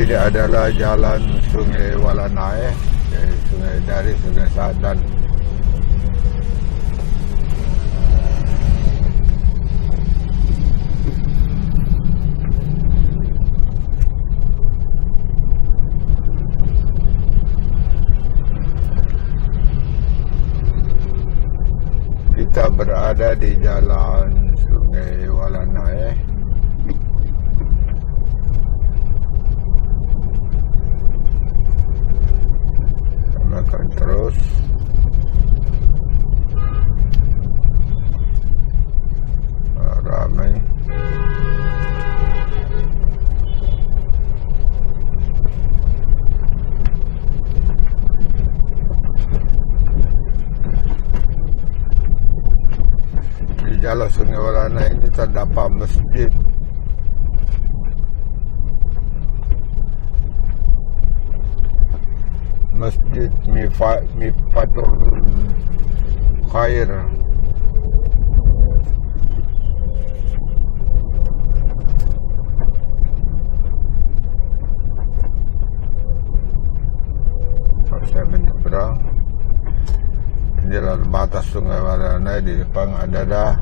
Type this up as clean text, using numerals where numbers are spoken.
Ini adalah Jalan Sungai Walanae, dari Sungai Saddang. Kita berada di Jalan Sungai Walanae. Makan terus. Ramai. Di Jalan Sungai Walanae ini terdapat masjid. Masjid Mifatul Khair. Saya menyeberang. Inilah batas Sungai Walanae, di depan ada